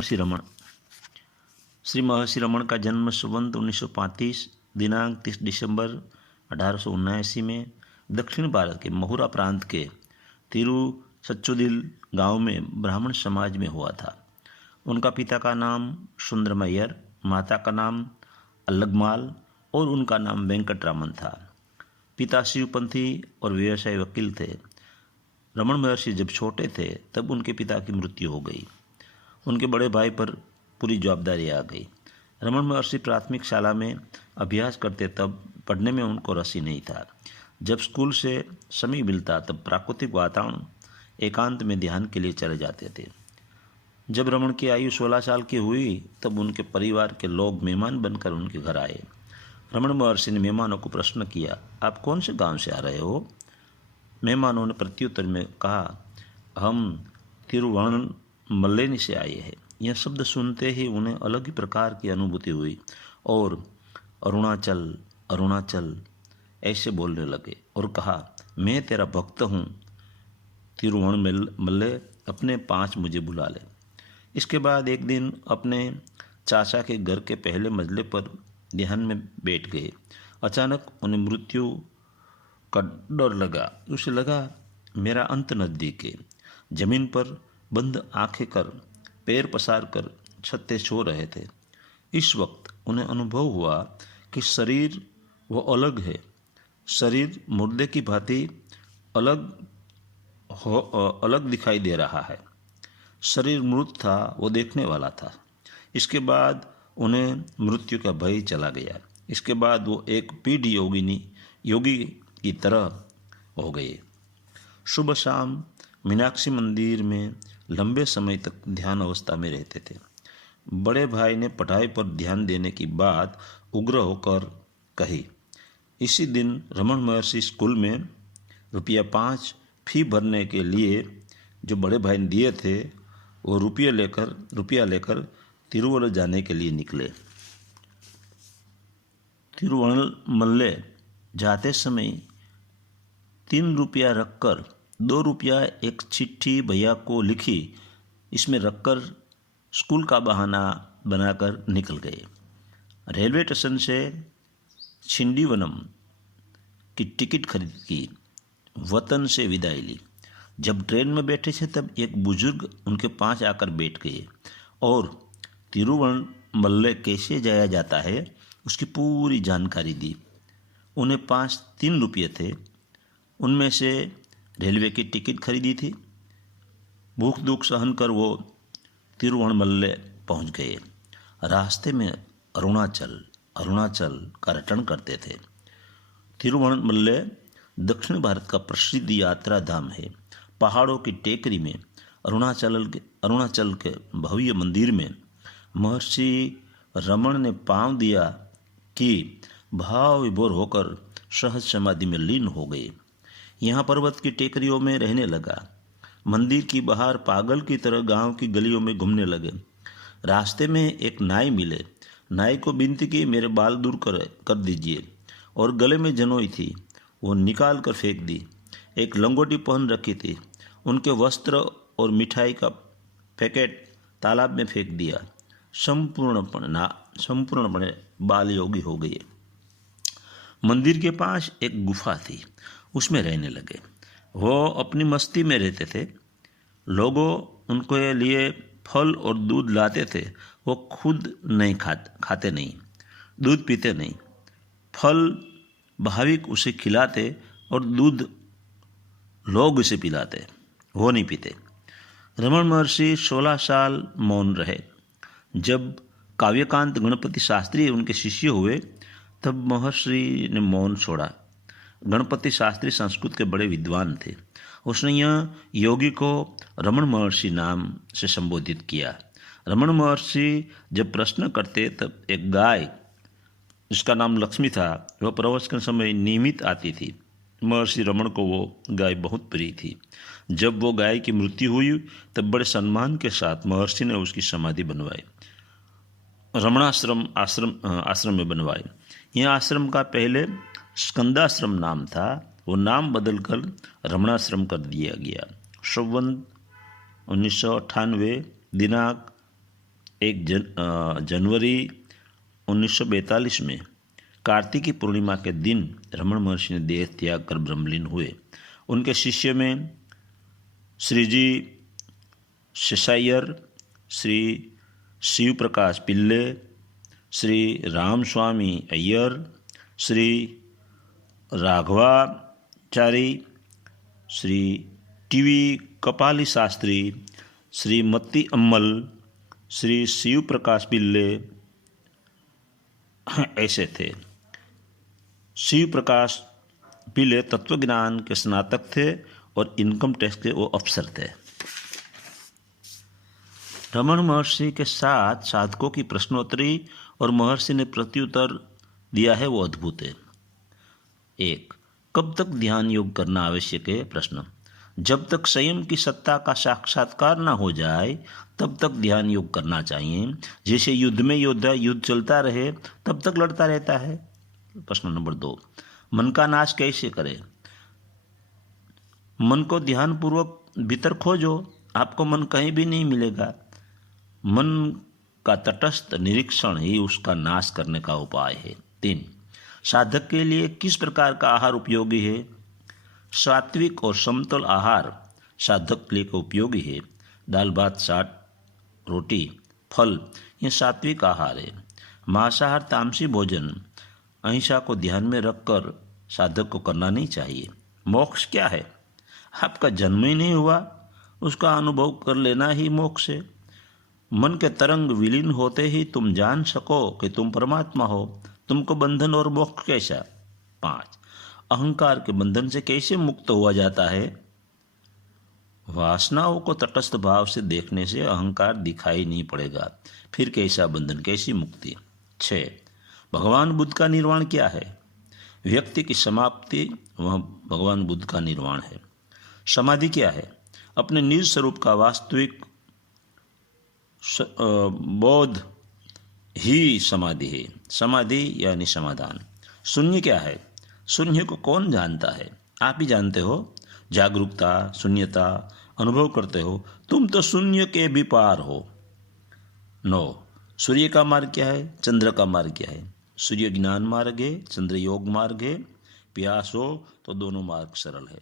महर्षि रमण। श्री महर्षि रमण का जन्म संवत 1935 दिनांक 30 दिसंबर 1879 में दक्षिण भारत के महुरा प्रांत के तिरुचच्चुदिल गांव में ब्राह्मण समाज में हुआ था। उनका पिता का नाम सुंदरमय्यर, माता का नाम अल्लगमाल और उनका नाम वेंकटरामन था। पिता शिवपंथी और व्यवसायी वकील थे। रमण महर्षि जब छोटे थे तब उनके पिता की मृत्यु हो गई। उनके बड़े भाई पर पूरी जवाबदारी आ गई। रमण महर्षि प्राथमिक शाला में अभ्यास करते तब पढ़ने में उनको रस ही नहीं था। जब स्कूल से समय मिलता तब प्राकृतिक वातावरण एकांत में ध्यान के लिए चले जाते थे। जब रमण की आयु 16 साल की हुई तब उनके परिवार के लोग मेहमान बनकर उनके घर आए। रमण महर्षि ने मेहमानों को प्रश्न किया, आप कौन से गांव से आ रहे हो? मेहमानों ने प्रत्युत्तर में कहा, हम तिरुवणमल्लेनी से आए हैं। यह शब्द सुनते ही उन्हें अलग ही प्रकार की अनुभूति हुई और अरुणाचल अरुणाचल ऐसे बोलने लगे और कहा, मैं तेरा भक्त हूँ तिरुवणमल्ले, अपने पास मुझे बुला ले। इसके बाद एक दिन अपने चाचा के घर के पहले मंजिले पर ध्यान में बैठ गए। अचानक उन्हें मृत्यु का डर लगा। उसे लगा मेरा अंत नज़दीक है। जमीन पर बंद आंखें कर पैर पसार कर छत्ते सो रहे थे। इस वक्त उन्हें अनुभव हुआ कि शरीर वो अलग है। शरीर मुर्दे की भांति अलग दिखाई दे रहा है। शरीर मृत था, वो देखने वाला था। इसके बाद उन्हें मृत्यु का भय चला गया। इसके बाद वो एक पीढ़ योगी की तरह हो गए। सुबह शाम मीनाक्षी मंदिर में लंबे समय तक ध्यान अवस्था में रहते थे। बड़े भाई ने पढ़ाई पर ध्यान देने की बात उग्र होकर कही। इसी दिन रमण महर्षि स्कूल में ₹5 फी भरने के लिए जो बड़े भाई ने दिए थे वो रुपया लेकर तिरुवल जाने के लिए निकले। तिरुवणमल्ले जाते समय 3 रुपया रखकर 2 रुपया एक चिट्ठी भैया को लिखी, इसमें रखकर स्कूल का बहाना बनाकर निकल गए। रेलवे स्टेशन से छिंदीवनम की टिकट खरीद की, वतन से विदाई ली। जब ट्रेन में बैठे थे तब एक बुजुर्ग उनके पास आकर बैठ गए और तिरुवणमल्ले कैसे जाया जाता है उसकी पूरी जानकारी दी। उन्हें 3 रुपये थे, उनमें से रेलवे की टिकट खरीदी थी। भूख दुख सहन कर वो तिरुवणमल्ले पहुंच गए। रास्ते में अरुणाचल का रटन करते थे। तिरुवणमल्ले दक्षिण भारत का प्रसिद्ध यात्रा धाम है। पहाड़ों की टेकरी में अरुणाचल के भव्य मंदिर में महर्षि रमण ने पांव दिया कि भाव विभोर होकर सहज समाधि में लीन हो गए। यहाँ पर्वत की टेकरियों में रहने लगा। मंदिर की बाहर पागल की तरह गांव की गलियों में घूमने लगे। रास्ते में एक नाई मिले। नाई को विनती की, मेरे बाल दूर कर दीजिए, और गले में जनोई थी, वो निकाल कर फेंक दी। एक लंगोटी पहन रखी थी, उनके वस्त्र और मिठाई का पैकेट तालाब में फेंक दिया। संपूर्णपणे बाल योगी हो गए। मंदिर के पास एक गुफा थी, उसमें रहने लगे। वो अपनी मस्ती में रहते थे। लोगों उनके लिए फल और दूध लाते थे। वो खुद नहीं खाते नहीं, दूध पीते नहीं। फल भाविक उसे खिलाते और दूध लोग उसे पिलाते, वो नहीं पीते। रमण महर्षि 16 साल मौन रहे। जब काव्यकांत गणपति शास्त्री उनके शिष्य हुए तब महर्षि ने मौन छोड़ा। गणपति शास्त्री संस्कृत के बड़े विद्वान थे। उसने यह योगी को रमण महर्षि नाम से संबोधित किया। रमण महर्षि जब प्रश्न करते तब एक गाय, जिसका नाम लक्ष्मी था, वह प्रवचन के समय नियमित आती थी। महर्षि रमण को वो गाय बहुत प्रिय थी। जब वो गाय की मृत्यु हुई तब बड़े सम्मान के साथ महर्षि ने उसकी समाधि बनवाई, आश्रम में बनवाई। यह आश्रम का पहले स्कंदाश्रम नाम था, वो नाम बदलकर रमणाश्रम कर दिया गया। संवत 1998 दिनांक जनवरी 1942 में कार्तिकी पूर्णिमा के दिन रमण महर्षि ने देह त्याग कर ब्रह्मलीन हुए। उनके शिष्य में श्रीजी शेषाय्यर, श्री शिव प्रकाश पिल्ले, श्री रामस्वामी अय्यर, श्री राघवाचारी, श्री टीवी कपाली शास्त्री, श्री मत्ती अम्मल, श्री शिव प्रकाश पिल्ले ऐसे थे। शिव प्रकाश पिल्ले तत्वज्ञान के स्नातक थे और इनकम टैक्स के वो अफसर थे। रमण महर्षि के साथ साधकों की प्रश्नोत्तरी और महर्षि ने प्रत्युत्तर दिया है वो अद्भुत है। 1. कब तक ध्यान योग करना आवश्यक है? प्रश्न। जब तक स्वयं की सत्ता का साक्षात्कार न हो जाए तब तक ध्यान योग करना चाहिए। जैसे युद्ध में योद्धा युद्ध चलता रहे तब तक लड़ता रहता है। प्रश्न नंबर 2, मन का नाश कैसे करें? मन को ध्यान पूर्वक भीतर खोजो, आपको मन कहीं भी नहीं मिलेगा। मन का तटस्थ निरीक्षण ही उसका नाश करने का उपाय है। 3. साधक के लिए किस प्रकार का आहार उपयोगी है? सात्विक और समतल आहार साधक के लिए उपयोगी है। दाल भात साग रोटी फल ये सात्विक आहार है। मांसाहार तामसी भोजन अहिंसा को ध्यान में रखकर साधक को करना नहीं चाहिए। मोक्ष क्या है? आपका जन्म ही नहीं हुआ, उसका अनुभव कर लेना ही मोक्ष है। मन के तरंग विलीन होते ही तुम जान सको कि तुम परमात्मा हो। तुमको बंधन और मोक्ष कैसा? 5. अहंकार के बंधन से कैसे मुक्त हुआ जाता है? वासनाओं को तटस्थ भाव से देखने से अहंकार दिखाई नहीं पड़ेगा, फिर कैसा बंधन, कैसी मुक्ति? 6. भगवान बुद्ध का निर्वाण क्या है? व्यक्ति की समाप्ति वह भगवान बुद्ध का निर्वाण है। समाधि क्या है? अपने निज स्वरूप का वास्तविक बोध ही समाधि है। समाधि यानी समाधान। शून्य क्या है? शून्य को कौन जानता है? आप ही जानते हो। जागरूकता शून्यता अनुभव करते हो, तुम तो शून्य के भी पार हो। 9. सूर्य का मार्ग क्या है? चंद्र का मार्ग क्या है? सूर्य ज्ञान मार्ग है, चंद्र योग मार्ग है। प्यास हो तो दोनों मार्ग सरल है।